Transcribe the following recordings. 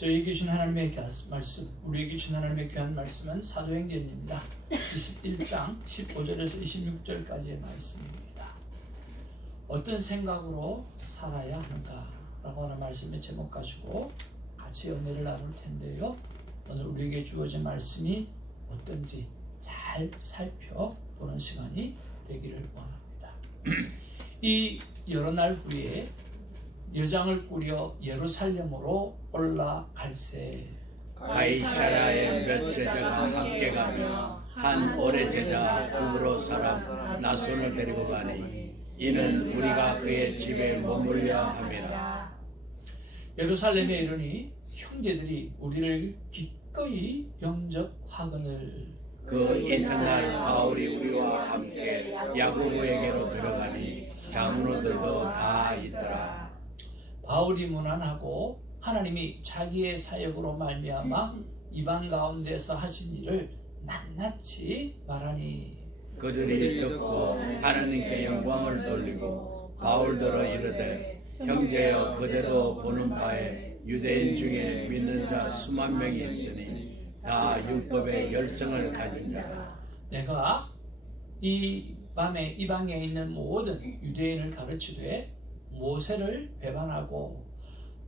저에게 주신 하나님의 말씀, 우리에게 주신 하나님의 귀한 말씀은 사도행전입니다. 21장 15절에서 26절까지의 말씀입니다. 어떤 생각으로 살아야 하는가라고 하는 말씀의 제목 가지고 같이 은혜를 나눌 텐데요. 오늘 우리에게 주어진 말씀이 어떤지 잘 살펴보는 시간이 되기를 원합니다. 이 여러 날 후에 여장을 꾸려 예루살렘으로 올라갈새 가이사랴의 몇 제자가 함께 가며 한 오래 제자 두브로 사람 나손을 데리고 가니 이는 우리가 그의 집에 머물려 함이라. 예루살렘에 이르니 형제들이 우리를 기꺼이 영접하거늘. 그 이튿날 바울이 우리와 함께 야고보에게로 들어가니 장로들도 다 있더라. 바울이 문안하고 하나님이 자기의 사역으로 말미암아 이방 가운데서 하신 일을 낱낱이 말하니 그들이 듣고 하나님께 영광을 돌리고 바울더러 이르되 형제여 그대도 보는 바에 유대인 중에 믿는 자 수만 명이 있으니 다 율법의 열성을 가진 자라. 내가 이 밤에 이방에 있는 모든 유대인을 가르치되 모세를 배반하고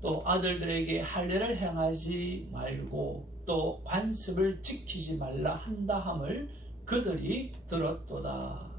또 아들들에게 할례를 행하지 말고 또 관습을 지키지 말라 한다 함을 그들이 들었도다.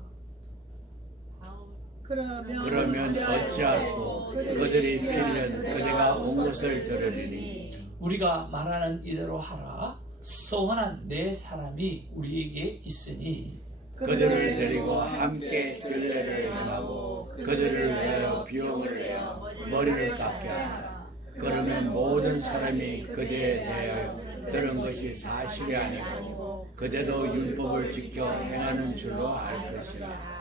그러면 어찌하고 그들이 필연 그대가 온 것을 들으리니 우리가 말하는 이대로 하라. 서원한 네 사람이 우리에게 있으니 그들을 데리고 함께 결례를 행하고 그들을 위하여 비용을 내어 머리를 깎게 하라. 그러면 모든 사람이 그대에 대하여 들은 것이 사실이 아니고 그대도 율법을 지켜 행하는 줄로 알 것이라.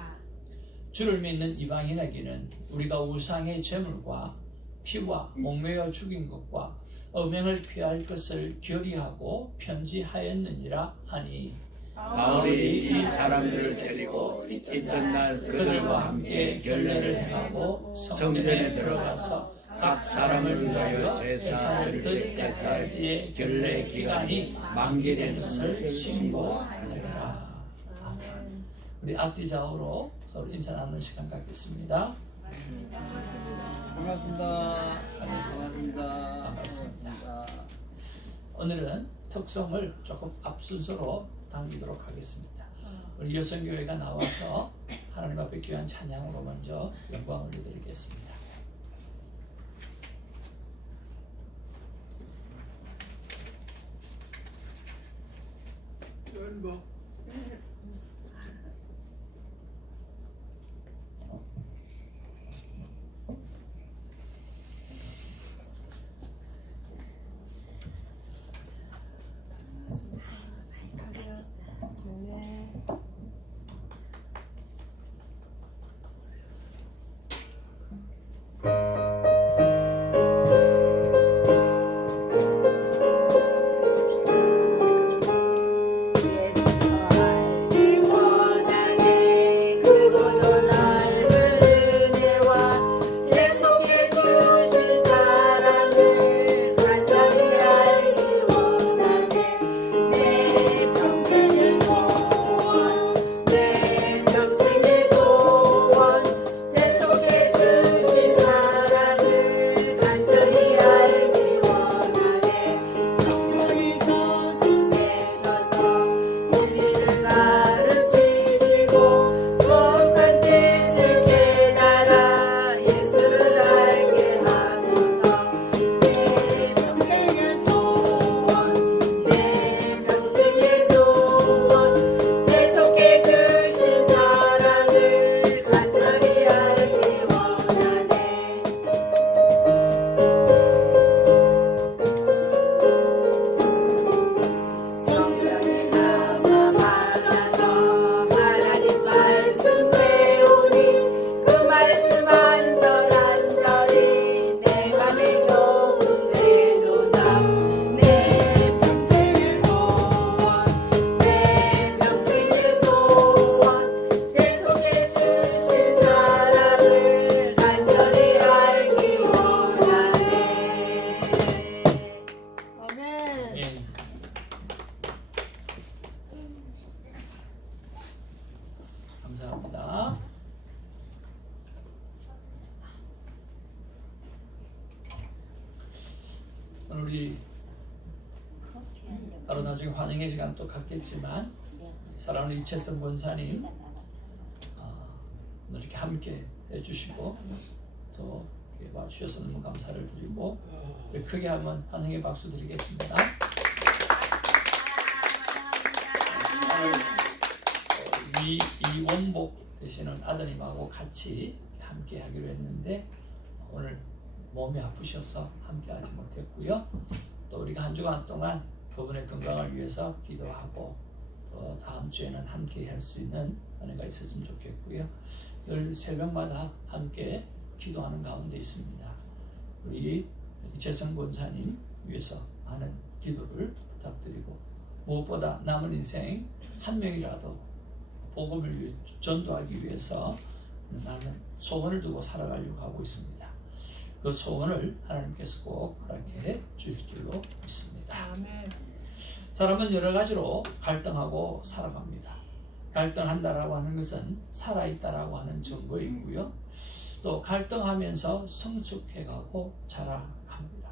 주를 믿는 이방인에게는 우리가 우상의 제물과 피와 목매어 죽인 것과 음행을 피할 것을 결의하고 편지하였느니라 하니 바울이 이 사람들을 데리고 이튿날 그들과 함께 결례를 행하고 성전에 들어가서 각 사람을 위하여 제사를 드릴 때까지의 결례 기간이 만기된 것을 신고하니라. 우리 앞뒤 좌우로 서로 인사 나누는 시간 갖겠습니다. 반갑습니다. 반갑습니다. 반갑습니다. 오늘은 특성을 조금 앞순서로 당기도록 하겠습니다. 우리 여성교회가 나와서 하나님 앞에 귀한 찬양으로 먼저 영광을 드리겠습니다. 우리 따로 나중에 환영의 시간 또 갖겠지만 사랑하는 이채성 권사님 이렇게 함께 해주시고 또 이렇게 와주셔서 너무 감사를 드리고 크게 한번 환영의 박수 드리겠습니다. 이원복 되시는 아드님하고 같이 함께 하기로 했는데 오늘 몸이 아프셔서 함께 하지 못했고요. 또 우리가 한 주간 동안 그분의 건강을 위해서 기도하고 또 다음 주에는 함께 할 수 있는 은혜가 있었으면 좋겠고요. 늘 새벽마다 함께 기도하는 가운데 있습니다. 우리 이채성 권사님 위해서 많은 기도를 부탁드리고 무엇보다 남은 인생 한 명이라도 복음을 위해 전도하기 위해서 나는 소원을 두고 살아가려고 하고 있습니다. 그 소원을 하나님께서 꼭 허락해 주실 줄로 믿습니다. 아멘. 사람은 여러 가지로 갈등하고 살아갑니다. 갈등한다라고 하는 것은 살아있다라고 하는 증거이고요. 또 갈등하면서 성숙해가고 자라갑니다.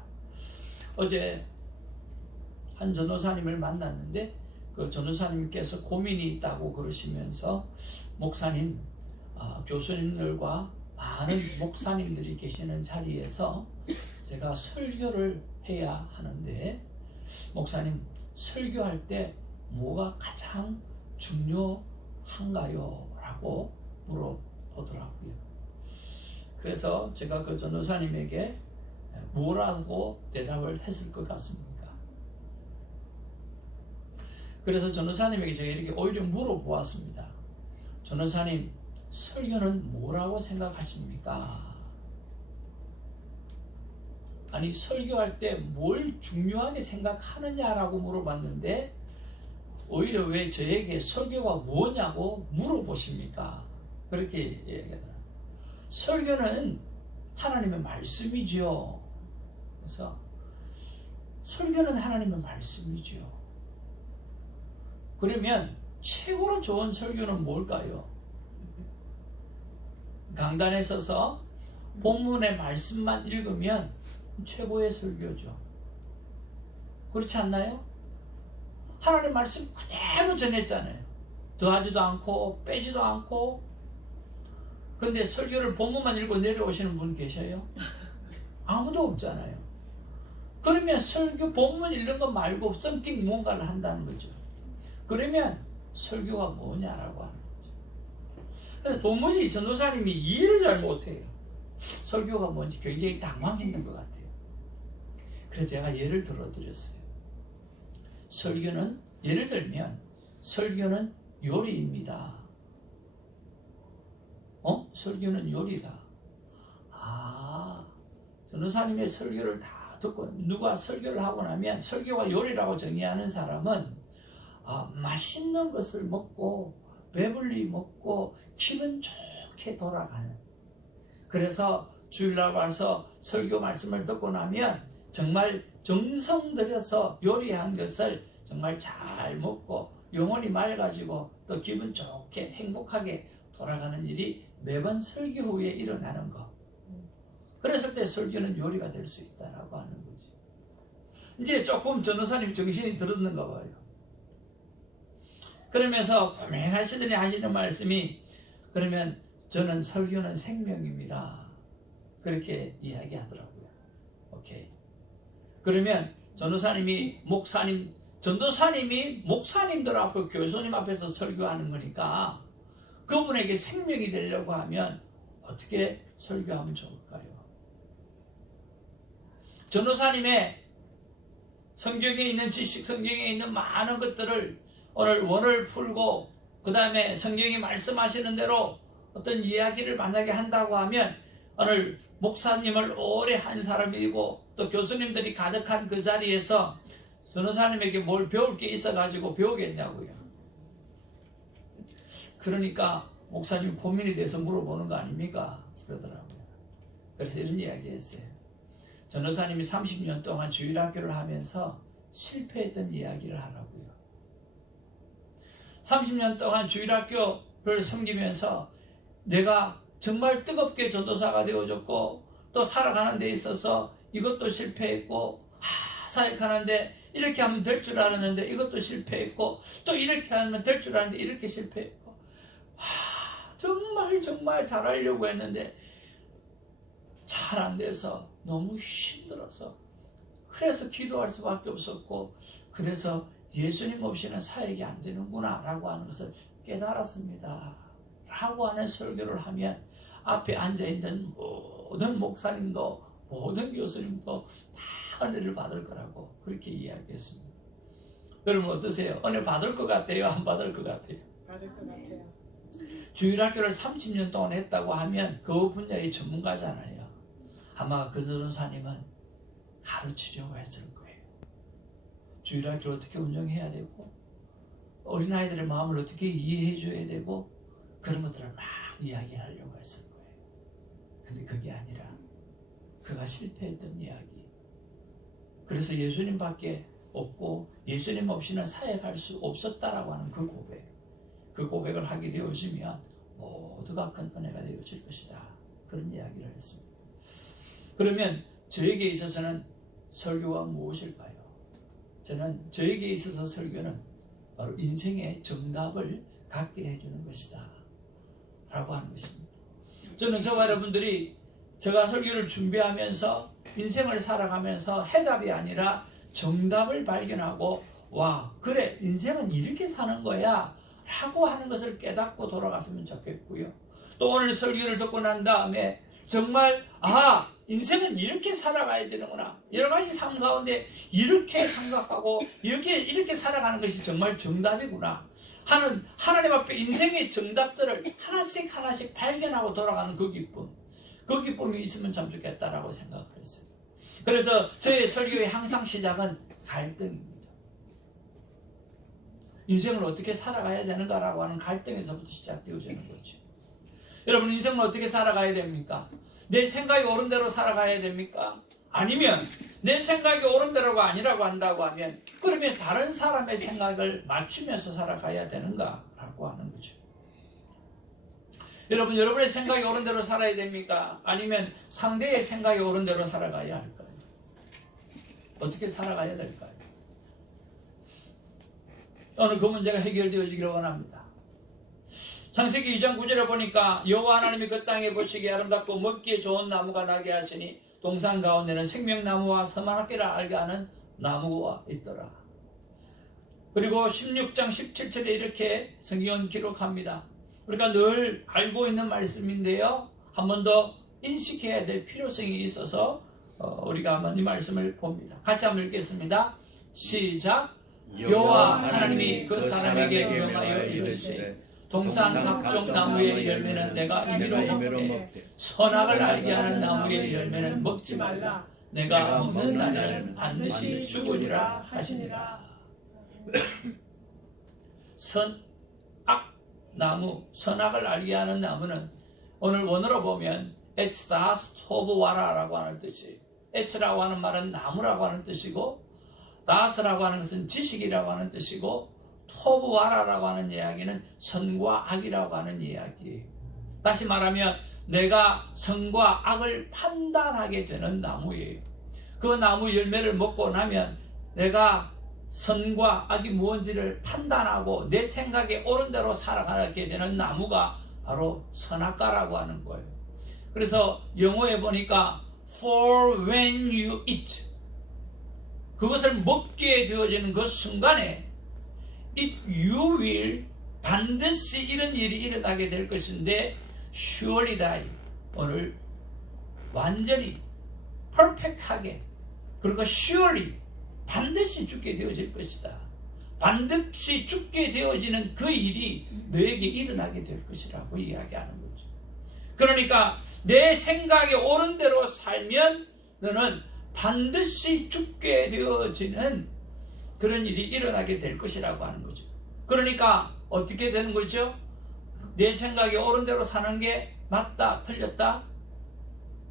어제 한 전도사님을 만났는데 그 전도사님께서 고민이 있다고 그러시면서 목사님, 교수님들과 많은 목사님들이 계시는 자리에서 제가 설교를 해야 하는데 목사님 설교할 때 뭐가 가장 중요한가요? 라고 물어보더라고요. 그래서 제가 그 전도사님에게 뭐라고 대답을 했을 것 같습니까? 그래서 전도사님에게 제가 이렇게 오히려 물어보았습니다. 전도사님, 설교는 뭐라고 생각하십니까? 아니, 설교할 때 뭘 중요하게 생각하느냐라고 물어봤는데 오히려 왜 저에게 설교가 뭐냐고 물어보십니까? 그렇게 얘기하더라고요. 설교는 하나님의 말씀이지요. 그래서 설교는 하나님의 말씀이지요. 그러면 최고로 좋은 설교는 뭘까요? 강단에 서서 본문의 말씀만 읽으면 최고의 설교죠. 그렇지 않나요? 하나님 말씀 그대로 전했잖아요. 더하지도 않고 빼지도 않고. 근데 설교를 본문만 읽고 내려오시는 분 계셔요? 아무도 없잖아요. 그러면 설교 본문 읽는 거 말고 썸띵 뭔가를 한다는 거죠. 그러면 설교가 뭐냐라고 하는 거죠. 그래서 도무지 전도사님이 이해를 잘 못해요. 설교가 뭔지 굉장히 당황했는 것 같아요. 그래서 제가 예를 들어드렸어요. 설교는, 예를 들면 설교는 요리입니다. 설교는 요리다. 전도사님의 설교를 다 듣고 누가 설교를 하고 나면 설교가 요리라고 정의하는 사람은 맛있는 것을 먹고 배불리 먹고 기분 좋게 돌아가는. 그래서 주일날 와서 설교 말씀을 듣고 나면 정말 정성 들여서 요리한 것을 정말 잘 먹고 영혼이 맑아지고 또 기분 좋게 행복하게 돌아가는 일이 매번 설교 후에 일어나는 거. 그랬을 때 설교는 요리가 될 수 있다라고 하는 거지. 이제 조금 전도사님 정신이 들었는가 봐요. 그러면서 고민하시더니 하시는 말씀이, 그러면 저는 설교는 생명입니다. 그렇게 이야기하더라고요. 오케이. 그러면 전도사님이 전도사님이 목사님들 앞에, 교수님 앞에서 설교하는 거니까 그분에게 생명이 되려고 하면 어떻게 설교하면 좋을까요? 전도사님의 성경에 있는 지식, 성경에 있는 많은 것들을 오늘 원을 풀고 그 다음에 성경이 말씀하시는 대로 어떤 이야기를 만약에 한다고 하면 오늘 목사님을 오래 한 사람이고 또 교수님들이 가득한 그 자리에서 전도사님에게 뭘 배울 게 있어가지고 배우겠냐고요. 그러니까 목사님 고민이 돼서 물어보는 거 아닙니까? 그러더라고요. 그래서 이런 이야기 했어요. 전도사님이 30년 동안 주일학교를 하면서 실패했던 이야기를 하라고요. 30년 동안 주일학교를 섬기면서 내가 정말 뜨겁게 전도사가 되어졌고 또 살아가는 데 있어서 이것도 실패했고 사역하는데 이렇게 하면 될 줄 알았는데 이것도 실패했고, 또 이렇게 하면 될 줄 알았는데 이렇게 실패했고, 정말 잘하려고 했는데 잘 안 돼서 너무 힘들어서, 그래서 기도할 수밖에 없었고, 그래서 예수님 없이는 사역이 안 되는구나 라고 하는 것을 깨달았습니다 라고 하는 설교를 하면 앞에 앉아있는 모든 목사님도 모든 교수님도 다 은혜를 받을 거라고 그렇게 이야기했습니다. 여러분 어떠세요? 은혜 받을 것 같아요? 안 받을 것 같아요? 받을 것 같아요. 주일학교를 30년 동안 했다고 하면 그 분야의 전문가잖아요. 아마 근도사님은 가르치려고 했을 거예요. 주일학교를 어떻게 운영해야 되고, 어린아이들의 마음을 어떻게 이해해 줘야 되고, 그런 것들을 막 이야기하려고 했을 거예요. 근데 그게 아니라 그가 실패했던 이야기. 그래서 예수님밖에 없고 예수님 없이는 사역할 수 없었다라고 하는 그 고백. 그 고백을 하게 되어지면 모두가 큰 은혜가 되어질 것이다. 그런 이야기를 했습니다. 그러면 저에게 있어서는 설교가 무엇일까요? 저는 저에게 있어서 설교는 바로 인생의 정답을 갖게 해주는 것이다 라고 하는 것입니다. 저는 저와 여러분들이 제가 설교를 준비하면서 인생을 살아가면서 해답이 아니라 정답을 발견하고, 와 그래 인생은 이렇게 사는 거야 라고 하는 것을 깨닫고 돌아갔으면 좋겠고요. 또 오늘 설교를 듣고 난 다음에 정말 인생은 이렇게 살아가야 되는구나, 여러 가지 삶 가운데 이렇게 생각하고 이렇게 살아가는 것이 정말 정답이구나 하는, 하나님 앞에 인생의 정답들을 하나씩 발견하고 돌아가는 그 기쁨이 있으면 참 좋겠다라고 생각을 했어요. 그래서 저의 설교의 항상 시작은 갈등입니다. 인생을 어떻게 살아가야 되는가라고 하는 갈등에서부터 시작되어지는 거죠. 여러분 인생을 어떻게 살아가야 됩니까? 내 생각이 옳은 대로 살아가야 됩니까? 아니면 내 생각이 옳은 대로가 아니라고 한다고 하면 그러면 다른 사람의 생각을 맞추면서 살아가야 되는가라고 하는 거죠. 여러분 여러분의 생각이 옳은 대로 살아야 됩니까? 아니면 상대의 생각이 옳은 대로 살아가야 할까요? 어떻게 살아가야 될까요? 오늘 그 문제가 해결되어지기를 원합니다. 창세기 2장 9절에 보니까 여호와 하나님이 그 땅에 보시기에 아름답고 먹기에 좋은 나무가 나게 하시니 동산 가운데는 생명나무와 선악과를 알게 하는 나무가 있더라. 그리고 16장 17절에 이렇게 성경은 기록합니다. 우리가 늘 알고 있는 말씀인데요, 한 번 더 인식해야 될 필요성이 있어서 우리가 한번 이 말씀을 봅니다. 같이 한번 읽겠습니다. 시작. 여호와 하나님이 그 사람에게 명하여 이르시되 동산 각종 나무의 열매는 내가 임의로 먹되 선악을 알게 하는 나무의 열매는 먹지 말라. 내가 먹는 날에는 반드시 죽으리라 하시니라. 선악나무, 선악을 알게 하는 나무는 오늘 원어로 보면 에츠다스 토브와라라고 하는 뜻이, 에츠라고 하는 말은 나무라고 하는 뜻이고, 다스라고 하는 것은 지식이라고 하는 뜻이고, 토브와라라고 하는 이야기는 선과 악이라고 하는 이야기예요. 다시 말하면 내가 선과 악을 판단하게 되는 나무예요. 그 나무 열매를 먹고 나면 내가 선과 악이 무엇인지를 판단하고 내 생각에 옳은 대로 살아가게 되는 나무가 바로 선악과라고 하는 거예요. 그래서 영어에 보니까 for when you eat, 그것을 먹게 되어지는 그 순간에 you will, 반드시 이런 일이 일어나게 될 것인데 surely die, 오늘 완전히 퍼펙트하게, 그리고 surely 반드시 죽게 되어질 것이다. 반드시 죽게 되어지는 그 일이 너에게 일어나게 될 것이라고 이야기하는 거죠. 그러니까 내 생각에 옳은 대로 살면 너는 반드시 죽게 되어지는 그런 일이 일어나게 될 것이라고 하는 거죠. 그러니까 어떻게 되는 거죠? 내 생각에 옳은 대로 사는 게 맞다, 틀렸다?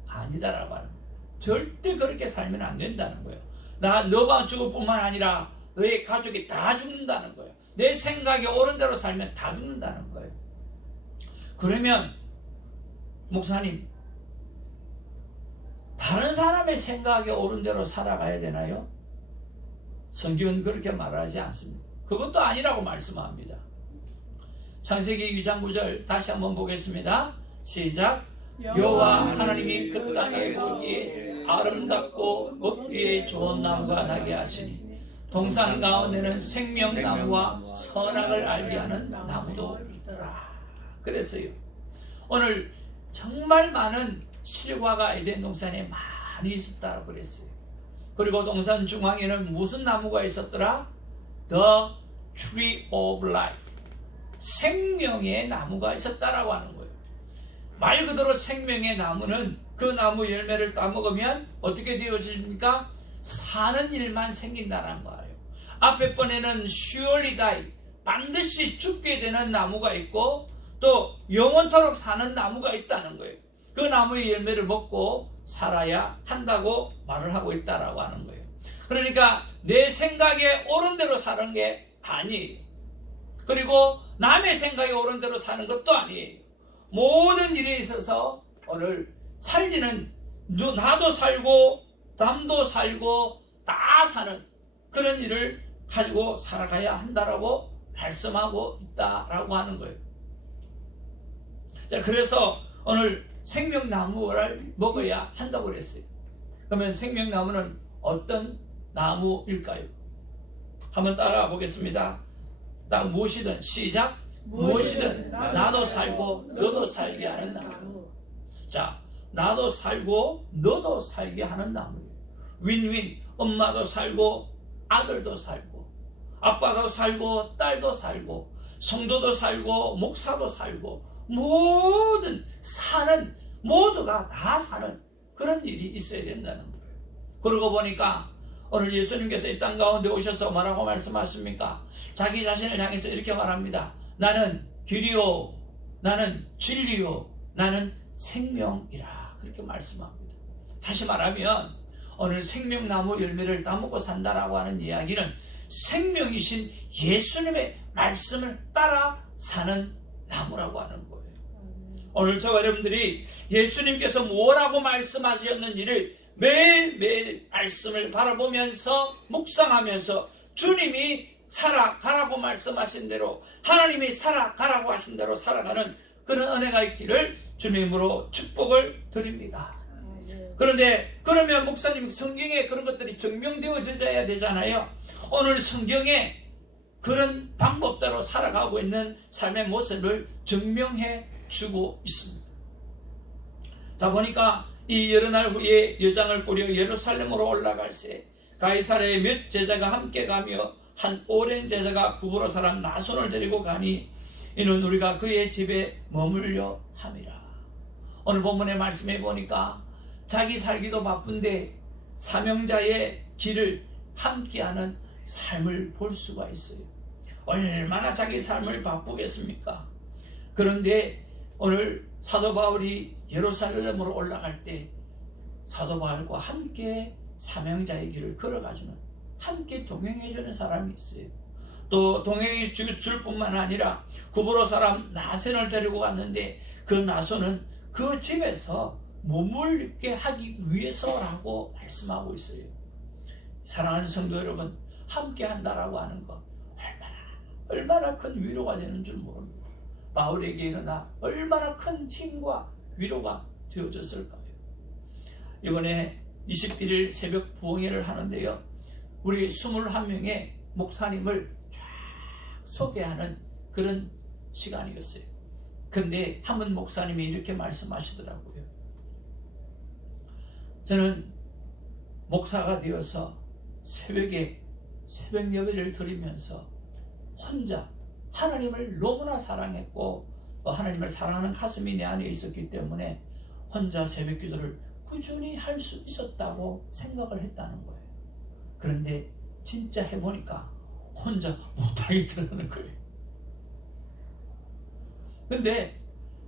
아니다라고 하는 거예요. 절대 그렇게 살면 안 된다는 거예요. 너만 죽을 뿐만 아니라 너의 가족이 다 죽는다는 거예요. 내 생각에 옳은 대로 살면 다 죽는다는 거예요. 그러면 목사님, 다른 사람의 생각에 옳은 대로 살아가야 되나요? 성경은 그렇게 말하지 않습니다. 그것도 아니라고 말씀합니다. 창세기 2장 9절 다시 한번 보겠습니다. 시작. 여호와 하나님이 그 땅에 보기에 아름답고 먹기에 좋은 나무가 나게 하시니 동산 가운데는 생명나무와 선악을 알게 하는 나무도 있더라. 그랬어요. 오늘 정말 많은 실과가 에덴 동산에 많이 있었다고 그랬어요. 그리고 동산 중앙에는 무슨 나무가 있었더라? The Tree of Life. 생명의 나무가 있었다라고 하는 거예요. 말 그대로 생명의 나무는 그 나무 열매를 따먹으면 어떻게 되어집니까? 사는 일만 생긴다는 거예요. 앞에 번에는 surely die, 반드시 죽게 되는 나무가 있고 또 영원토록 사는 나무가 있다는 거예요. 그 나무의 열매를 먹고 살아야 한다고 말을 하고 있다라고 하는 거예요. 그러니까 내 생각에 옳은 대로 사는 게 아니에요. 그리고 남의 생각에 옳은 대로 사는 것도 아니에요. 모든 일에 있어서 오늘 살리는, 나도 살고 남도 살고 다 사는 그런 일을 가지고 살아가야 한다라고 말씀하고 있다라고 하는 거예요. 자, 그래서 오늘 생명나무를 먹어야 한다고 그랬어요. 그러면 생명나무는 어떤 나무일까요? 한번 따라가 보겠습니다. 나 무엇이든 시작. 무엇이든 나도 살고 너도 살게 하는 나무. 자, 나도 살고 너도 살게 하는 나무예요. 윈윈. 엄마도 살고 아들도 살고 아빠도 살고 딸도 살고 성도도 살고 목사도 살고 모든 사는 모두가 다 사는 그런 일이 있어야 된다는 거예요. 그러고 보니까 오늘 예수님께서 이 땅 가운데 오셔서 뭐라고 말씀하십니까? 자기 자신을 향해서 이렇게 말합니다. 나는 길이요, 나는 진리요, 나는 생명이라 그렇게 말씀합니다. 다시 말하면 오늘 생명나무 열매를 따먹고 산다라고 하는 이야기는 생명이신 예수님의 말씀을 따라 사는 나무라고 하는 거예요. 오늘 저와 여러분들이 예수님께서 뭐라고 말씀하셨는지를 매일매일 말씀을 바라보면서 묵상하면서 주님이 살아가라고 말씀하신 대로 하나님이 살아가라고 하신 대로 살아가는 그런 은혜가 있기를 주님으로 축복을 드립니다. 그런데 그러면 목사님 성경에 그런 것들이 증명되어져야 되잖아요. 오늘 성경에 그런 방법대로 살아가고 있는 삶의 모습을 증명해 주고 있습니다. 자, 보니까 이 여러 날 후에 여장을 꾸려 예루살렘으로 올라갈새 가이사랴에 몇 제자가 함께 가며 한 오랜 제자가 구브로 사람 나손을 데리고 가니 이는 우리가 그의 집에 머물려 함이라. 오늘 본문의 말씀해 보니까 자기 살기도 바쁜데 사명자의 길을 함께하는 삶을 볼 수가 있어요. 얼마나 자기 삶을 바쁘겠습니까? 그런데 오늘 사도 바울이 예루살렘으로 올라갈 때 사도 바울과 함께 사명자의 길을 걸어가주는, 함께 동행해주는 사람이 있어요. 또 동행해 줄 뿐만 아니라 구브로 사람 나손을 데리고 갔는데 그 나손은 그 집에서 머물게 하기 위해서라고 말씀하고 있어요. 사랑하는 성도 여러분, 함께 한다라고 하는 것 얼마나 큰 위로가 되는 줄 모릅니다. 바울에게 일어나 얼마나 큰 힘과 위로가 되어졌을까요? 이번에 21일 새벽 부흥회를 하는데요, 우리 21명의 목사님을 쫙 소개하는 그런 시간이었어요. 근데 한 분 목사님이 이렇게 말씀하시더라고요. 저는 목사가 되어서 새벽에 새벽 예배를 드리면서 혼자 하나님을 너무나 사랑했고 하나님을 사랑하는 가슴이 내 안에 있었기 때문에 혼자 새벽 기도를 꾸준히 할 수 있었다고 생각을 했다는 거예요. 그런데 진짜 해보니까 혼자 못하겠더라는 거예요. 근데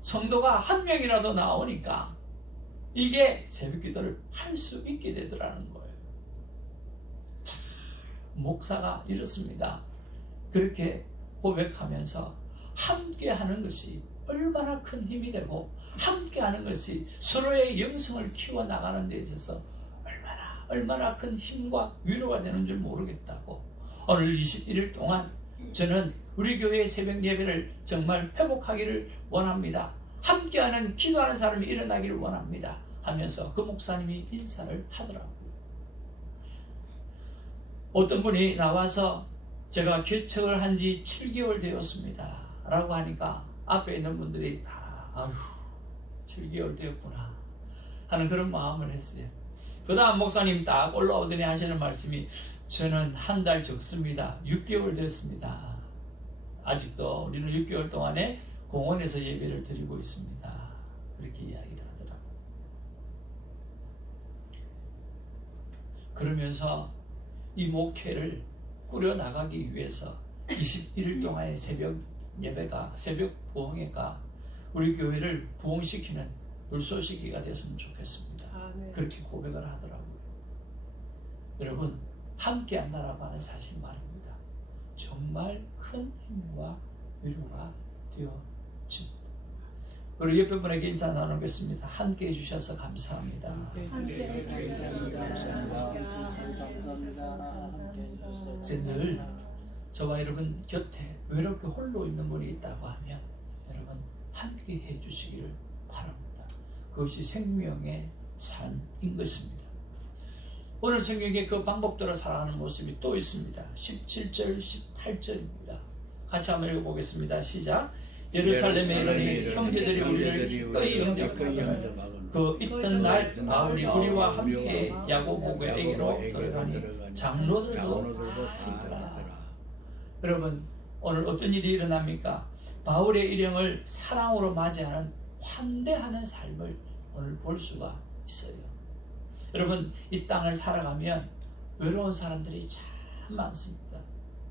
성도가 한 명이라도 나오니까 이게 새벽 기도를 할 수 있게 되더라는 거예요. 참, 목사가 이렇습니다. 그렇게 고백하면서 함께 하는 것이 얼마나 큰 힘이 되고 함께 하는 것이 서로의 영성을 키워나가는 데 있어서 얼마나 얼마나 큰 힘과 위로가 되는 줄 모르겠다고. 오늘 21일 동안 저는 우리 교회의 새벽 예배를 정말 회복하기를 원합니다. 함께하는 기도하는 사람이 일어나기를 원합니다 하면서 그 목사님이 인사를 하더라고요. 어떤 분이 나와서 제가 개척을 한 지 7개월 되었습니다 라고 하니까 앞에 있는 분들이 다 아휴 7개월 되었구나 하는 그런 마음을 했어요. 그 다음 목사님 딱 올라오더니 하시는 말씀이 저는 한 달 적습니다. 6개월 됐습니다. 아직도 우리는 6개월 동안에 공원에서 예배를 드리고 있습니다. 그렇게 이야기를 하더라고요. 그러면서 이 목회를 꾸려나가기 위해서 21일 동안의 새벽 예배가, 새벽 부흥회가 우리 교회를 부흥시키는 불쏘시개가 됐으면 좋겠습니다. 그렇게 고백을 하더라고요. 여러분, 함께 한다라고 하는 사실 말입니다. 정말 큰 힘과 위로가 되어집니다. 우리 옆에 분에게 인사 나누겠습니다. 함께 해주셔서 감사합니다. 늘 저와 여러분 곁에 외롭게 홀로 있는 분이 있다고 하면 여러분 함께 해주시기를 바랍니다. 그것이 생명의 산인 것입니다. 오늘 성경에 그 방법대로 살아가는 모습이 또 있습니다. 17절, 18절입니다. 같이 한번 읽어보겠습니다. 시작. 예루살렘에 이르니 형제들이 우리를 기꺼이 영접하거늘 그 이튿날 바울이 우리와 함께 야고보에게로 들어가니 장로들도 다 있더라. 여러분, 오늘 어떤 일이 일어납니까? 바울의 일행을 사랑으로 맞이하는 환대하는 삶을 오늘 볼 수가 있어요. 여러분, 이 땅을 살아가면 외로운 사람들이 참 많습니다.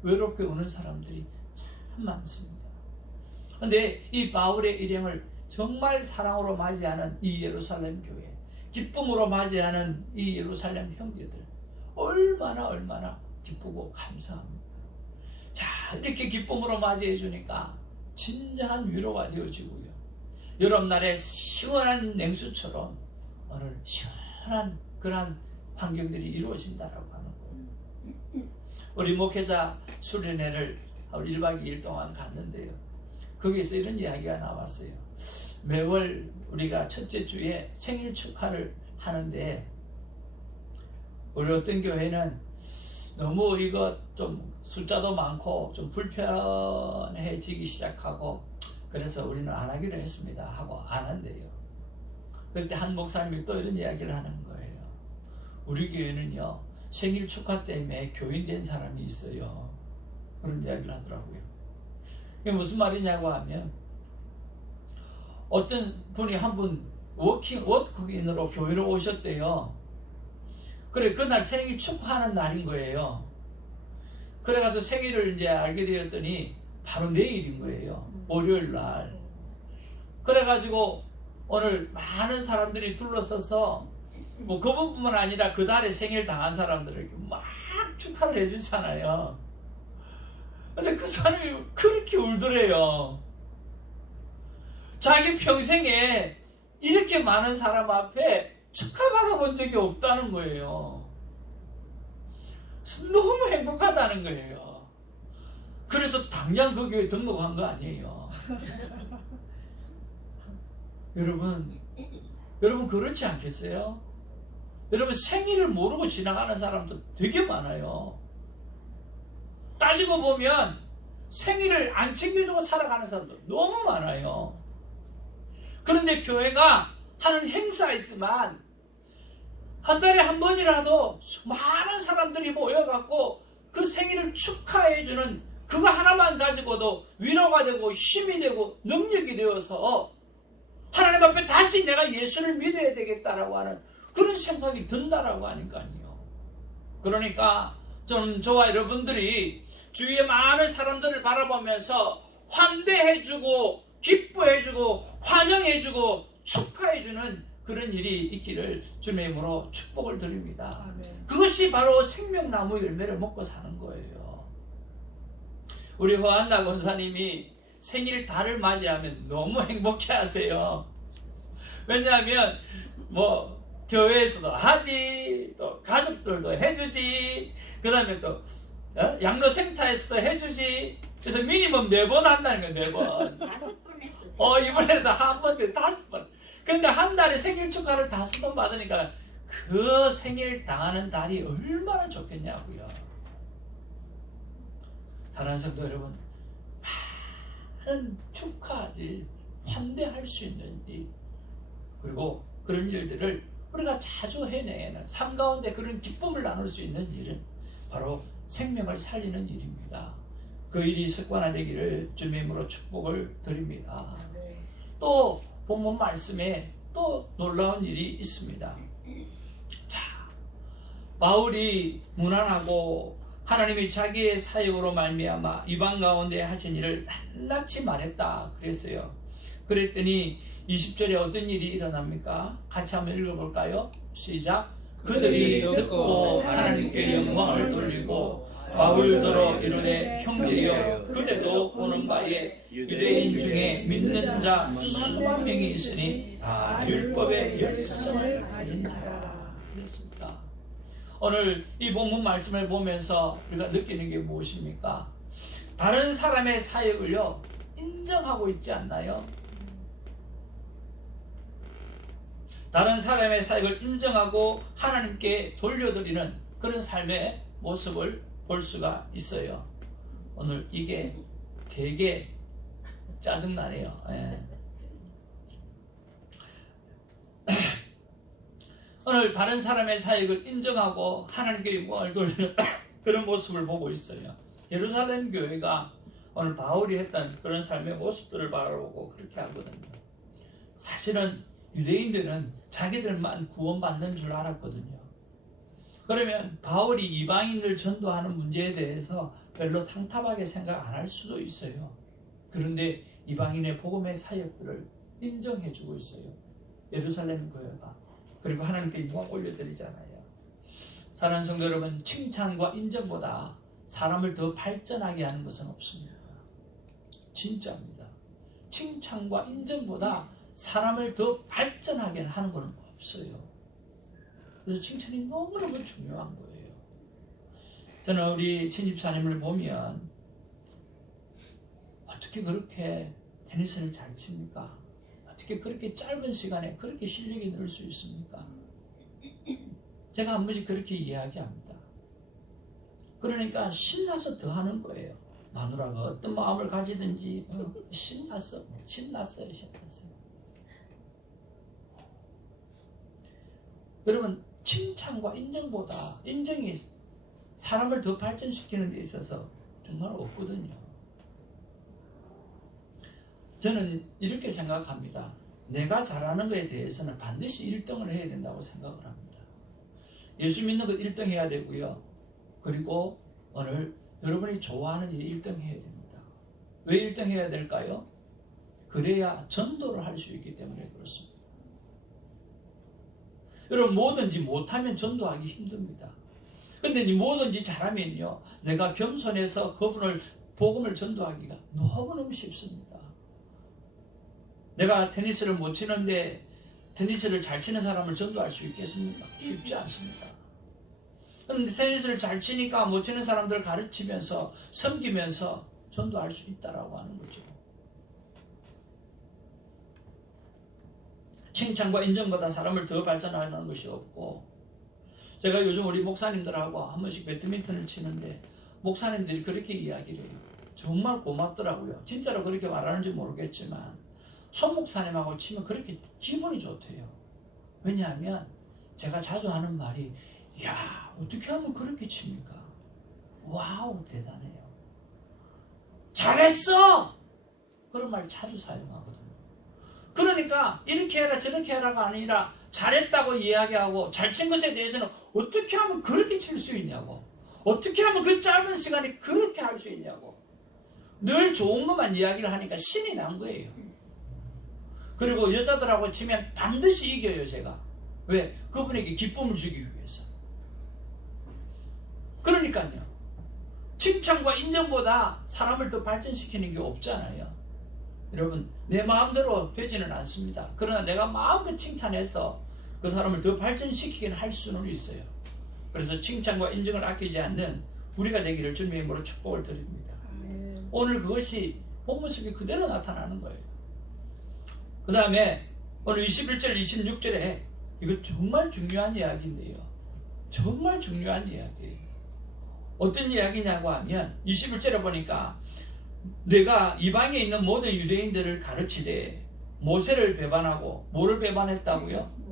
외롭게 우는 사람들이 참 많습니다. 그런데 이 바울의 일행을 정말 사랑으로 맞이하는 이 예루살렘 교회, 기쁨으로 맞이하는 이 예루살렘 형제들, 얼마나 기쁘고 감사합니다. 자, 이렇게 기쁨으로 맞이해 주니까 진정한 위로가 되어지고요. 여름날의 시원한 냉수처럼 오늘 시원한 그러한 환경들이 이루어진다라고 하는 거예요. 우리 목회자 수련회를 1박 2일 동안 갔는데요. 거기에서 이런 이야기가 나왔어요. 매월 우리가 첫째 주에 생일 축하를 하는데 우리 어떤 교회는 너무 이거 좀 숫자도 많고 좀 불편해지기 시작하고 그래서 우리는 안 하기로 했습니다 하고 안 한대요. 그때 한 목사님이 또 이런 이야기를 하는 거예요. 우리 교회는요 생일 축하 때문에 교인된 사람이 있어요. 그런 이야기를 하더라고요. 이게 무슨 말이냐고 하면 어떤 분이 한 분 워크인으로 교회로 오셨대요. 그래 그날 생일 축하하는 날인 거예요. 그래가지고 생일을 이제 알게 되었더니 바로 내일인 거예요. 월요일 날. 그래가지고 오늘 많은 사람들이 둘러서서 뭐 그분뿐만 아니라 그 달에 생일 당한 사람들에게 막 축하를 해주잖아요. 근데 그 사람이 그렇게 울더래요. 자기 평생에 이렇게 많은 사람 앞에 축하받아 본 적이 없다는 거예요. 너무 행복하다는 거예요. 그래서 당장 그 교회에 등록한 거 아니에요. 여러분 그렇지 않겠어요? 여러분 생일을 모르고 지나가는 사람도 되게 많아요. 따지고 보면 생일을 안 챙겨주고 살아가는 사람도 너무 많아요. 그런데 교회가 하는 행사이지만 한 달에 한 번이라도 많은 사람들이 모여갖고 그 생일을 축하해주는 그거 하나만 가지고도 위로가 되고 힘이 되고 능력이 되어서 하나님 앞에 다시 내가 예수를 믿어야 되겠다라고 하는 그런 생각이 든다라고 하니까요. 그러니까 저와 여러분들이 주위에 많은 사람들을 바라보면서 환대해주고 기뻐해주고 환영해주고 축하해주는 그런 일이 있기를 주님의 이름으로 축복을 드립니다. 아멘. 그것이 바로 생명나무 열매를 먹고 사는 거예요. 우리 허한나 권사님이 생일 달을 맞이하면 너무 행복해 하세요. 왜냐하면 교회에서도 하지, 또 가족들도 해주지, 그 다음에 또 양로센터에서도 해주지. 그래서 미니멈 4번 한다는 거예요. 4번. 5번 했어. 이번에도 한 번, 5번. 그러니까 한 달에 생일 축하를 5번 받으니까 그 생일 당하는 달이 얼마나 좋겠냐고요. 사랑하는 성도 여러분, 많은 축하를 환대할 수 있는 일, 그리고 그런 일들을 우리가 자주 해내는 삶 가운데 그런 기쁨을 나눌 수 있는 일은 바로 생명을 살리는 일입니다. 그 일이 습관화되기를 주님의 이름으로 축복을 드립니다. 또 본문 말씀에 또 놀라운 일이 있습니다. 자, 바울이 무난하고 하나님이 자기의 사역으로 말미암아 이방 가운데 하신 일을 낱낱이 말했다 그랬어요. 그랬더니 20절에 어떤 일이 일어납니까? 같이 한번 읽어볼까요? 시작. 그들이 듣고 하나님께 영광을 돌리고 바울더러 이르되 형제여 그대도 오는 바에 유대인 중에 믿는 자 수만 명이 있으니 다 율법의 열성을 가진 자라 그랬습니다. 오늘 이 본문 말씀을 보면서 우리가 느끼는 게 무엇입니까? 다른 사람의 사역을요 인정하고 있지 않나요? 다른 사람의 사역을 인정하고 하나님께 돌려드리는 그런 삶의 모습을 볼 수가 있어요. 오늘 이게 되게 짜증나네요. 오늘 다른 사람의 사역을 인정하고 하나님께 영광을 돌리는 그런 모습을 보고 있어요. 예루살렘 교회가 오늘 바울이 했던 그런 삶의 모습들을 바라보고 그렇게 하거든요. 사실은 유대인들은 자기들만 구원받는 줄 알았거든요. 그러면 바울이 이방인들 전도하는 문제에 대해서 별로 탕탑하게 생각 안 할 수도 있어요. 그런데 이방인의 복음의 사역들을 인정해주고 있어요. 예루살렘 교회가. 그리고 하나님께 영광 올려드리잖아요. 사랑하는 성도 여러분, 칭찬과 인정보다 사람을 더 발전하게 하는 것은 없습니다. 진짜입니다. 칭찬과 인정보다 사람을 더 발전하게 하는 것은 없어요. 그래서 칭찬이 너무너무 중요한 거예요. 저는 우리 신집사님을 보면 어떻게 그렇게 테니스를 잘 칩니까? 어떻게 그렇게 짧은 시간에 그렇게 실력이 늘 수 있습니까? 제가 한 번씩 그렇게 이야기합니다. 그러니까 신나서 더 하는 거예요. 마누라가 어떤 마음을 가지든지 신났어요. 여러분, 칭찬과 인정보다 인정이 사람을 더 발전시키는 데 있어서 정말 없거든요. 저는 이렇게 생각합니다. 내가 잘하는 것에 대해서는 반드시 1등을 해야 된다고 생각을 합니다. 예수 믿는 것 1등 해야 되고요. 그리고 오늘 여러분이 좋아하는 일 1등 해야 됩니다. 왜 1등 해야 될까요? 그래야 전도를 할 수 있기 때문에 그렇습니다. 여러분, 뭐든지 못하면 전도하기 힘듭니다. 근데 뭐든지 잘하면요, 내가 겸손해서 그분을 복음을 전도하기가 너무너무 쉽습니다. 내가 테니스를 못 치는데 테니스를 잘 치는 사람을 전도할 수 있겠습니까? 쉽지 않습니다. 그런데 테니스를 잘 치니까 못 치는 사람들을 가르치면서 섬기면서 전도할 수 있다라고 하는 거죠. 칭찬과 인정보다 사람을 더 발전하는 것이 없고, 제가 요즘 우리 목사님들하고 한 번씩 배드민턴을 치는데 목사님들이 그렇게 이야기를 해요. 정말 고맙더라고요. 진짜로 그렇게 말하는지 모르겠지만 손 목사님하고 치면 그렇게 기분이 좋대요. 왜냐하면 제가 자주 하는 말이, 야, 어떻게 하면 그렇게 칩니까? 와우, 대단해요. 잘했어! 그런 말 자주 사용하거든요. 그러니까 이렇게 해라 저렇게 해라가 아니라 잘했다고 이야기하고 잘 친 것에 대해서는 어떻게 하면 그렇게 칠 수 있냐고, 어떻게 하면 그 짧은 시간에 그렇게 할 수 있냐고 늘 좋은 것만 이야기를 하니까 신이 난 거예요. 그리고 여자들하고 치면 반드시 이겨요, 제가. 왜? 그분에게 기쁨을 주기 위해서. 그러니까요, 칭찬과 인정보다 사람을 더 발전시키는 게 없잖아요. 여러분, 내 마음대로 되지는 않습니다. 그러나 내가 마음껏 칭찬해서 그 사람을 더 발전시키긴 할 수는 있어요. 그래서 칭찬과 인정을 아끼지 않는 우리가 되기를 주님의 이름으로 축복을 드립니다. 오늘 그것이 본문 속에 그대로 나타나는 거예요. 그 다음에 오늘 21절 26절에 이거 정말 중요한 이야기인데요. 정말 중요한 이야기예요. 어떤 이야기냐고 하면 21절에 보니까 내가 이방에 있는 모든 유대인들을 가르치되 모세를 배반하고 뭐를 배반했다고요?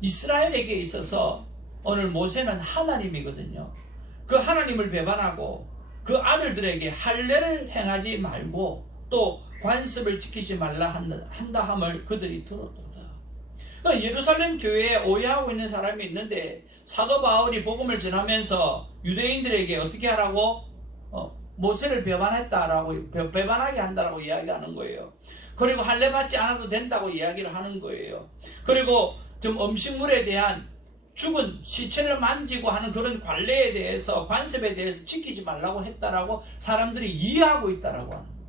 이스라엘에게 있어서 오늘 모세는 하나님이거든요. 그 하나님을 배반하고 그 아들들에게 할례를 행하지 말고 또 관습을 지키지 말라 한다 함을 그들이 들었도다. 그러니까 예루살렘 교회에 오해하고 있는 사람이 있는데 사도 바울이 복음을 전하면서 유대인들에게 어떻게 하라고? 모세를 배반했다라고, 배반하게 한다라고 이야기하는 거예요. 그리고 할례 받지 않아도 된다고 이야기를 하는 거예요. 그리고 좀 음식물에 대한 죽은 시체를 만지고 하는 그런 관례에 대해서, 관습에 대해서 지키지 말라고 했다라고 사람들이 이해하고 있다라고 하는 거예요.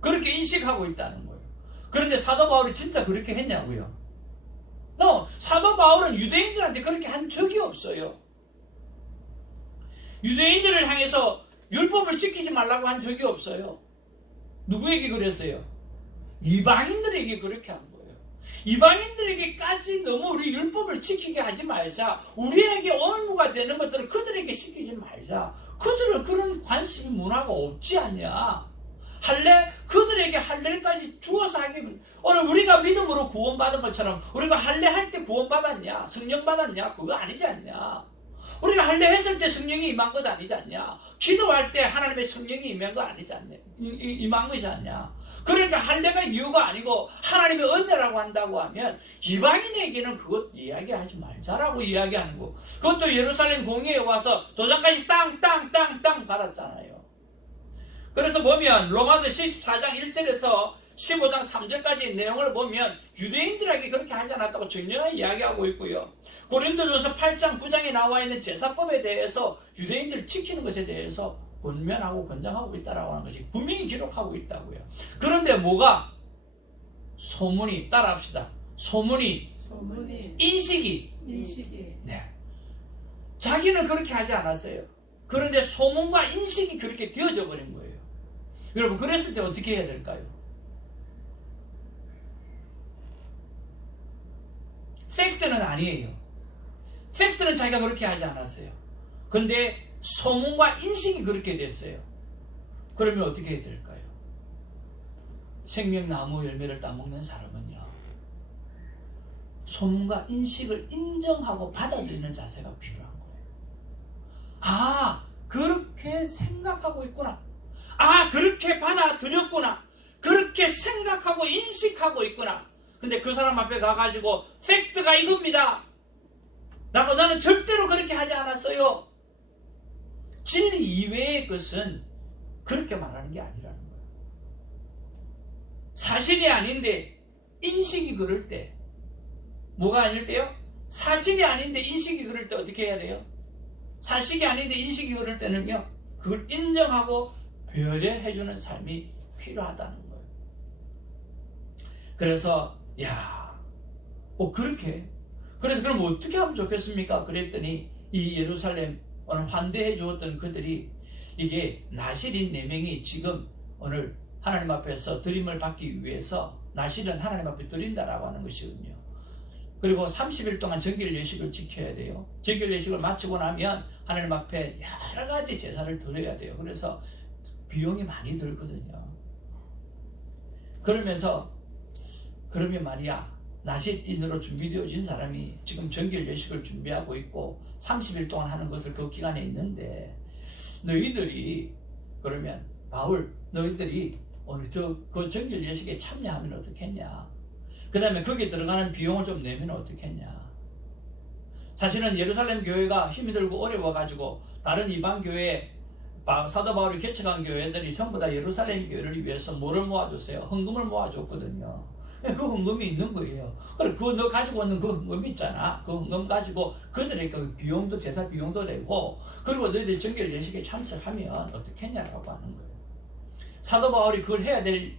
그렇게 인식하고 있다는 거예요. 그런데 사도 바울이 진짜 그렇게 했냐고요? 사도 바울은 유대인들한테 그렇게 한 적이 없어요. 유대인들을 향해서 율법을 지키지 말라고 한 적이 없어요. 누구에게 그랬어요? 이방인들에게 그렇게 한 거예요. 이방인들에게까지 너무 우리 율법을 지키게 하지 말자. 우리에게 올무가 되는 것들을 그들에게 시키지 말자. 그들은 그런 관심 문화가 없지 않냐. 할례, 그들에게 할례까지 주어서 하기. 오늘 우리가 믿음으로 구원받은 것처럼 우리가 할례할 때 구원받았냐? 성령 받았냐? 그거 아니지 않냐? 우리가 할례했을 때 성령이 임한 것 아니지 않냐? 기도할 때 하나님의 성령이 임한 것 아니지 않냐? 임한 것이 않냐? 그러니까 할례가 이유가 아니고 하나님의 은혜라고 한다고 하면 이방인에게는 그것 이야기하지 말자라고 이야기하는 거. 그것도 예루살렘 공회에 와서 도장까지 땅 받았잖아요. 그래서 보면 로마서 14장 1절에서 15장 3절까지 내용을 보면 유대인들에게 그렇게 하지 않았다고 정확하게 이야기하고 있고요. 고린도전서 8장 9장에 나와 있는 제사법에 대해서 유대인들을 지키는 것에 대해서 권면하고 권장하고 있다라고 하는 것이 분명히 기록하고 있다고요. 그런데 뭐가? 소문이, 따라합시다. 소문이 인식이. 네. 자기는 그렇게 하지 않았어요. 그런데 소문과 인식이 그렇게 되어져 버린 거예요. 여러분, 그랬을 때 어떻게 해야 될까요? 팩트는 아니에요. 팩트는 자기가 그렇게 하지 않았어요. 근데 소문과 인식이 그렇게 됐어요. 그러면 어떻게 해야 될까요? 생명나무 열매를 따먹는 사람은요, 소문과 인식을 인정하고 받아들이는 자세가 필요한 거예요. 아, 그렇게 생각하고 있구나. 아, 그렇게 받아들였구나. 그렇게 생각하고 인식하고 있구나. 근데 그 사람 앞에 가가지고 팩트가 이겁니다. 나는 절대로 그렇게 하지 않았어요. 진리 이외의 것은 그렇게 말하는 게 아니라는 거예요. 사실이 아닌데 인식이 그럴 때, 뭐가 아닐 때요? 사실이 아닌데 인식이 그럴 때 어떻게 해야 돼요? 사실이 아닌데 인식이 그럴 때는요, 그걸 인정하고 배려해주는 삶이 필요하다는 거예요. 그래서 그렇게. 그래서 그럼 어떻게 하면 좋겠습니까? 그랬더니 이 예루살렘 오늘 환대해 주었던 그들이 이게 나실인 4명이 지금 오늘 하나님 앞에서 드림을 받기 위해서 나실은 하나님 앞에 드린다라고 하는 것이거든요. 그리고 30일 동안 정결 예식을 지켜야 돼요. 정결 예식을 마치고 나면 하나님 앞에 여러 가지 제사를 드려야 돼요. 그래서 비용이 많이 들거든요. 그러면 말이야, 나실인으로 준비되어진 사람이 지금 정결 예식을 준비하고 있고 30일 동안 하는 것을 그 기간에 있는데, 너희들이 그러면 너희들이 오늘 그 정결 예식에 참여하면 어떻겠냐? 그 다음에 거기에 들어가는 비용을 좀 내면 어떻겠냐? 사실은 예루살렘 교회가 힘이 들고 어려워가지고 다른 이방 교회, 사도 바울이 개척한 교회들이 전부 다 예루살렘 교회를 위해서 뭐를 모아줬어요? 헌금을 모아줬거든요. 그 헌금이 있는 거예요. 그래, 너 가지고 있는 그 헌금이 있잖아. 그 헌금 가지고 그들의 그 비용도, 제사 비용도 내고, 그리고 너희들 정결 예식에 참석하면 어떻겠냐라고 하는 거예요. 사도 바울이 그걸 해야 될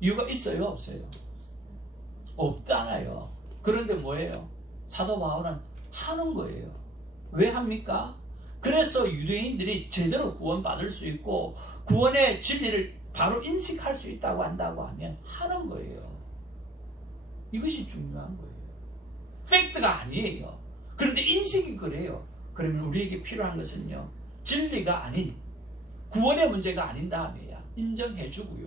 이유가 있어요? 없어요? 없잖아요. 그런데 뭐예요? 사도 바울은 하는 거예요. 왜 합니까? 그래서 유대인들이 제대로 구원받을 수 있고 구원의 진리를 바로 인식할 수 있다고 한다고 하면 하는 거예요. 이것이 중요한 거예요. 팩트가 아니에요. 그런데 인식이 그래요. 그러면 우리에게 필요한 것은요, 진리가 아닌 구원의 문제가 아닌 다음에야 인정해주고요,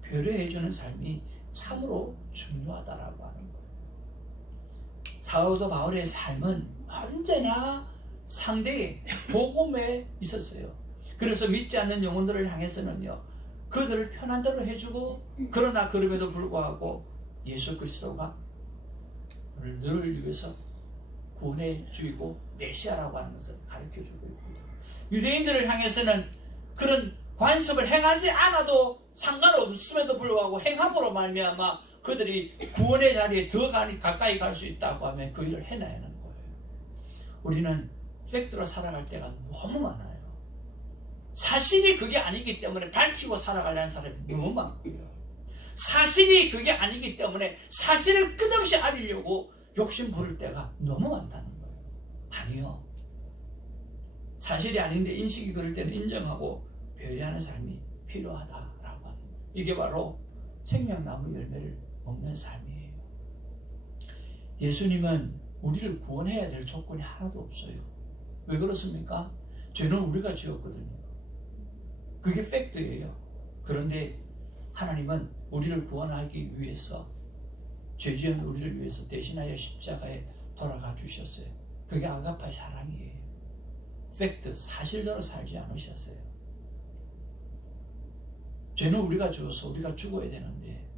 배려해주는 삶이 참으로 중요하다라고 하는 거예요. 사도 바울의 삶은 언제나 상대의 복음에 있었어요. 그래서 믿지 않는 영혼들을 향해서는요, 그들을 편한 대로 해주고, 그러나 그럼에도 불구하고 예수 그리스도가 너를 위해서 구원해 주이고 메시아라고 하는 것을 가르쳐주고 있고요. 유대인들을 향해서는 그런 관습을 행하지 않아도 상관없음에도 불구하고 행함으로 말미암아 그들이 구원의 자리에 더 가까이 갈 수 있다고 하면 그 일을 해내야 하는 거예요. 우리는 팩트로 살아갈 때가 너무 많아요. 사실이 그게 아니기 때문에 밝히고 살아가려는 사람이 너무 많고요. 사실이 그게 아니기 때문에 사실을 끝없이 알리려고 욕심 부릴 때가 너무 많다는 거예요. 아니요. 사실이 아닌데 인식이 그럴 때는 인정하고 배려하는 삶이 필요하다라고 하는 거예요. 이게 바로 생명나무 열매를 먹는 삶이에요. 예수님은 우리를 구원해야 될 조건이 하나도 없어요. 왜 그렇습니까? 죄는 우리가 지었거든요. 그게 팩트예요. 그런데 하나님은 우리를 구원하기 위해서, 죄지은 우리를 위해서 대신하여 십자가에 돌아가 주셨어요. 그게 아가파의 사랑이에요. 팩트, 사실대로 살지 않으셨어요. 죄는 우리가 지어서 우리가 죽어야 되는데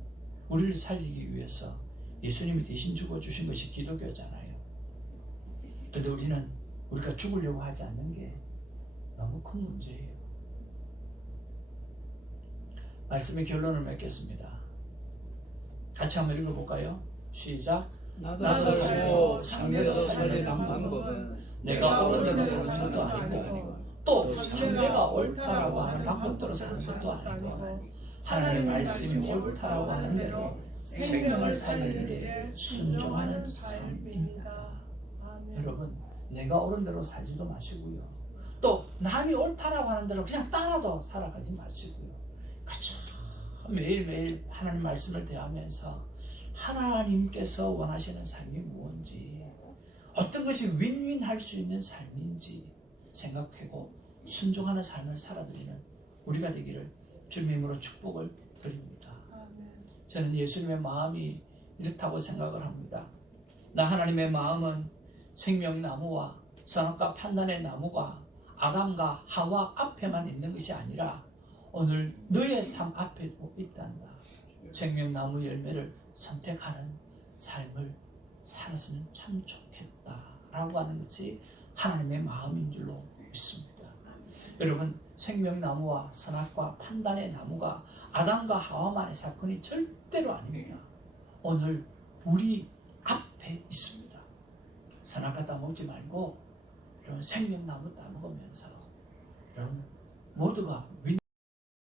우리를 살리기 위해서 예수님이 대신 죽어주신 것이 기독교잖아요. 그런데 우리는 우리가 죽으려고 하지 않는 게 너무 큰 문제예요. 말씀의 결론을 맺겠습니다. 같이 한번 읽어볼까요? 시작. 나도 살고 상대도 살리는 방법은 내가 옳은 대로 사는 것도 아니고 또 상대가 옳다라고 하는 방법대로 사는 것도 아니고 하나님의 말씀이 옳다라고 하는 대로 생명을 살리는 데 순종하는 삶입니다. 여러분, 내가 옳은 대로 살지도 마시고요, 또 남이 옳다라고 하는 대로 그냥 따라도 살아가지 마시고요, 매일매일 하나님 말씀을 대하면서 하나님께서 원하시는 삶이 무엇인지, 어떤 것이 윈윈 할 수 있는 삶인지 생각하고 순종하는 삶을 살아드리는 우리가 되기를 주님의 이름으로 축복을 드립니다. 저는 예수님의 마음이 이렇다고 생각을 합니다. 나 하나님의 마음은 생명나무와 선악과 판단의 나무가 아담과 하와 앞에만 있는 것이 아니라 오늘 너의 삶 앞에도 있단다. 생명나무 열매를 선택하는 삶을 살았으면 참 좋겠다라고 하는 것이 하나님의 마음인 줄로 믿습니다. 여러분, 생명나무와 선악과 판단의 나무가 아담과 하와만의 사건이 절대로 아닙니다. 오늘 우리 앞에 있습니다. 선악과 따먹지 말고 여러분 생명나무 따먹으면서 여러분 모두가